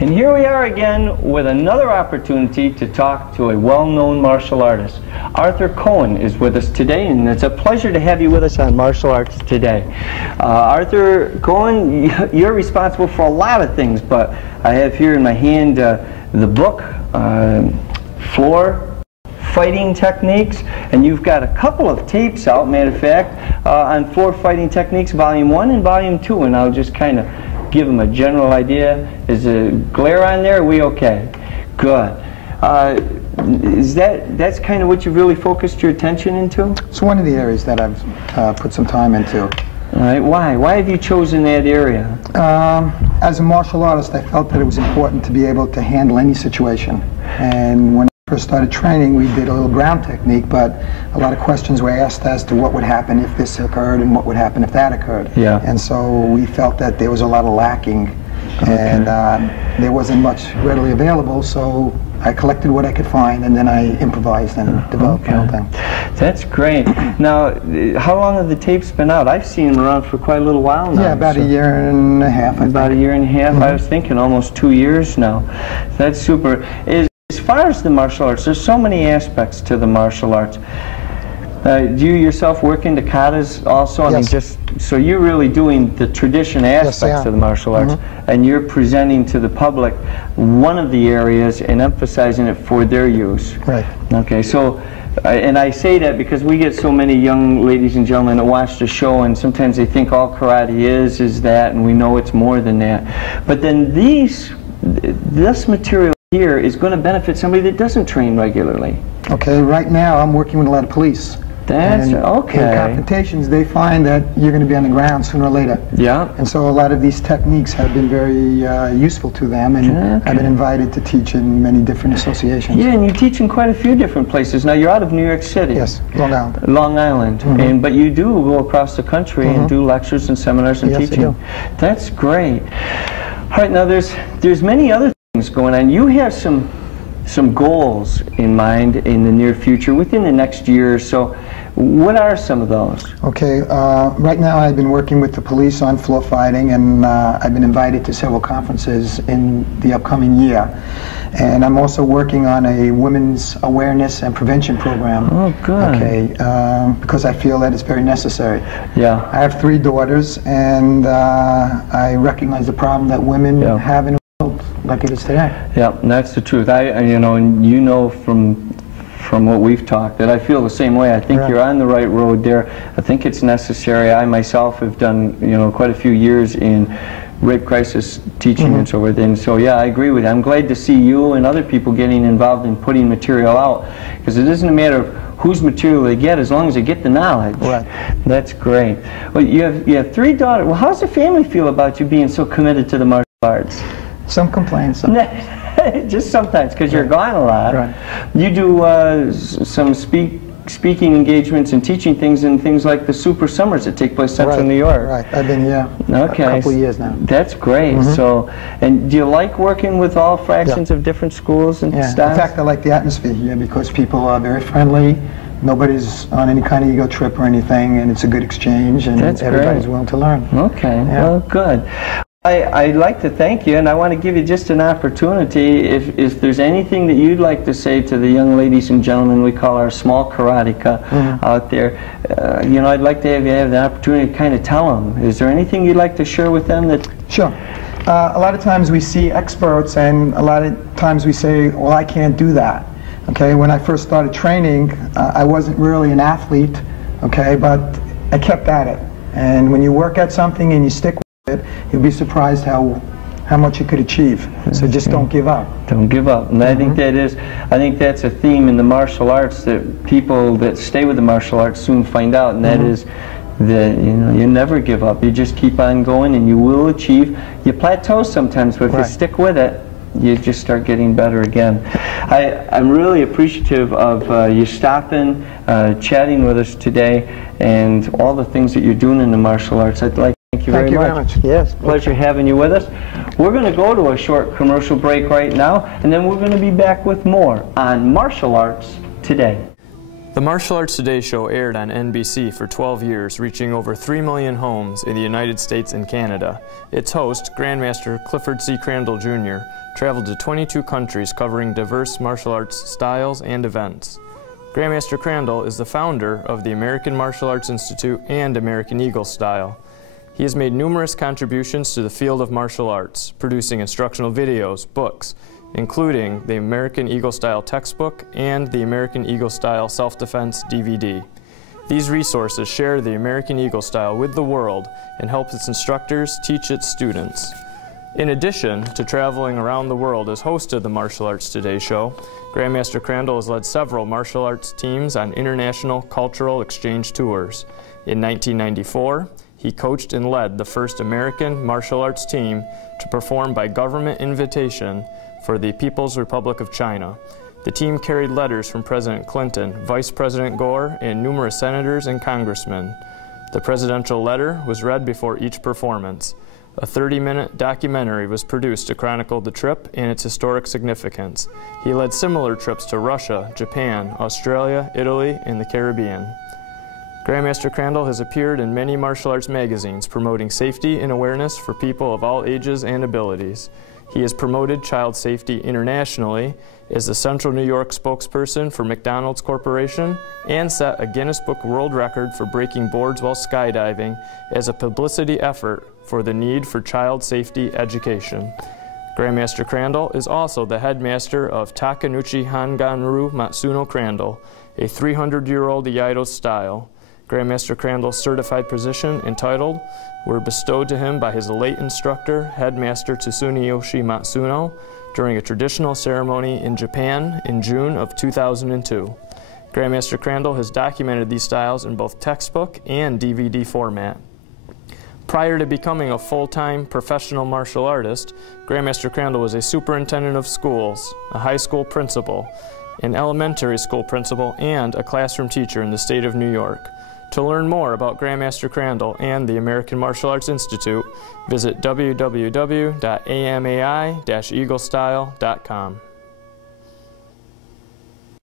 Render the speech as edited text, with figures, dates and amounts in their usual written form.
And here we are again with another opportunity to talk to a well-known martial artist. Arthur Cohen is with us today, and it's a pleasure to have you with us on Martial Arts Today. Arthur Cohen, you're responsible for a lot of things, but I have here in my hand the book, Floor Fighting Techniques, and you've got a couple of tapes out, matter of fact, on Floor Fighting Techniques, Volume 1 and Volume 2, and I'll just kind of give them a general idea. Is the glare on there? Are we okay? Good. That's kind of what you've really focused your attention into? It's one of the areas that I've put some time into. All right. Why? Why have you chosen that area? As a martial artist, I felt that it was important to be able to handle any situation. And when I first started training, we did a little ground technique, but a lot of questions were asked as to what would happen if this occurred and what would happen if that occurred. Yeah. And so we felt that there was a lot of lacking, and there wasn't much readily available, so I collected what I could find, and then I improvised and developed the whole thing. That's great. Now, how long have the tapes been out? I've seen them around for quite a little while now. Yeah, about a year and a half, I think. About a year and a half? I was thinking almost 2 years now. That's super. As far as the martial arts, there's so many aspects to the martial arts. Do you yourself work into katas also? Yes. I mean, just so you're really doing the tradition aspects of the martial arts, and you're presenting to the public one of the areas and emphasizing it for their use. Right. Okay, so and I say that because we get so many young ladies and gentlemen that watch the show, and sometimes they think all karate is that, and we know it's more than that. But then this material here is going to benefit somebody that doesn't train regularly. Okay, right now I'm working with a lot of police. That's okay. In confrontations, they find that you're going to be on the ground sooner or later. Yeah. And so a lot of these techniques have been very useful to them, and I've been invited to teach in many different associations. Yeah, and you teach in quite a few different places. Now, you're out of New York City. Yes, Long Island. Long Island. But you do go across the country and do lectures and seminars and teaching. Yes, I do. That's great. All right, now there's many other things going on. You have some goals in mind in the near future, within the next year or so. What are some of those? Okay, right now I've been working with the police on floor fighting, and I've been invited to several conferences in the upcoming year. And I'm also working on a women's awareness and prevention program. Oh, good. Okay, because I feel that it's very necessary. Yeah. I have 3 daughters, and I recognize the problem that women have in a world like it is today. Yeah, and that's the truth. And you know from what we've talked, that I feel the same way. I think you're on the right road there. I think it's necessary. I myself have done, quite a few years in rape crisis teaching and so forth. And so, yeah, I agree with you. I'm glad to see you and other people getting involved in putting material out, because it isn't a matter of whose material they get, as long as they get the knowledge. Right. That's great. Well, you have 3 daughters. Well, how's the family feel about you being so committed to the martial arts? Some complain, some. Just sometimes, because you're gone a lot. Right. You do some speaking engagements and teaching things in things like the Super Summers that take place in Central New York. Right. I've been here a couple of years now. That's great. So, and do you like working with all fractions of different schools and styles? In fact, I like the atmosphere here because people are very friendly. Nobody's on any kind of ego trip or anything, and it's a good exchange, and everybody's willing to learn. Okay. Well, good. I'd like to thank you, and I want to give you just an opportunity, if there's anything that you'd like to say to the young ladies and gentlemen we call our small karateka out there. I'd like to have you have the opportunity to kind of tell them. Is there anything you'd like to share with them that... Sure. A lot of times we see experts, and a lot of times we say, well, I can't do that. Okay, when I first started training, I wasn't really an athlete, okay, but I kept at it. And when you work at something and you stick with it, you'll be surprised how much you could achieve. So just don't give up. Don't give up. And I think that's a theme in the martial arts that people that stay with the martial arts soon find out, and that is that you never give up. You just keep on going, and you will achieve. You plateau sometimes, but if you stick with it, you just start getting better again. I'm really appreciative of you stopping, chatting with us today, and all the things that you're doing in the martial arts. I'd like to thank you very much. Yes, pleasure having you with us. We're going to go to a short commercial break right now, and then we're going to be back with more on Martial Arts Today. The Martial Arts Today show aired on NBC for 12 years, reaching over 3 million homes in the United States and Canada. Its host, Grandmaster Clifford C. Crandall Jr., traveled to 22 countries covering diverse martial arts styles and events. Grandmaster Crandall is the founder of the American Martial Arts Institute and American Eagle Style. He has made numerous contributions to the field of martial arts, producing instructional videos, books, including the American Eagle Style textbook and the American Eagle Style self-defense DVD. These resources share the American Eagle Style with the world and help its instructors teach its students. In addition to traveling around the world as host of the Martial Arts Today show, Grandmaster Crandall has led several martial arts teams on international cultural exchange tours. In 1994, he coached and led the first American martial arts team to perform by government invitation for the People's Republic of China. The team carried letters from President Clinton, Vice President Gore, and numerous senators and congressmen. The presidential letter was read before each performance. A 30-minute documentary was produced to chronicle the trip and its historic significance. He led similar trips to Russia, Japan, Australia, Italy, and the Caribbean. Grandmaster Crandall has appeared in many martial arts magazines promoting safety and awareness for people of all ages and abilities. He has promoted child safety internationally, is the Central New York spokesperson for McDonald's Corporation, and set a Guinness Book World Record for breaking boards while skydiving as a publicity effort for the need for child safety education. Grandmaster Crandall is also the headmaster of Takenouchi Hanganru Matsuno Crandall, a 300-year-old Iaido style. Grandmaster Crandall's certified position and title were bestowed to him by his late instructor, Headmaster Tsuneyoshi Matsuno, during a traditional ceremony in Japan in June of 2002. Grandmaster Crandall has documented these styles in both textbook and DVD format. Prior to becoming a full-time professional martial artist, Grandmaster Crandall was a superintendent of schools, a high school principal, an elementary school principal, and a classroom teacher in the state of New York. To learn more about Grandmaster Crandall and the American Martial Arts Institute, visit www.amai-eaglestyle.com.